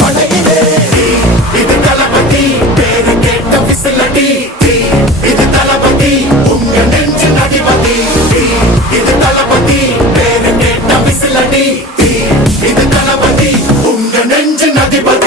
படையிலே இது தளபதி பேரு கேட்ட விசிலடி இது தளபதி உங்க நெஞ்சின் அதிபதி இது தளபதி பேரு கேட்ட விசிலடி இது தளபதி உங்க நெஞ்சின் அதிபதி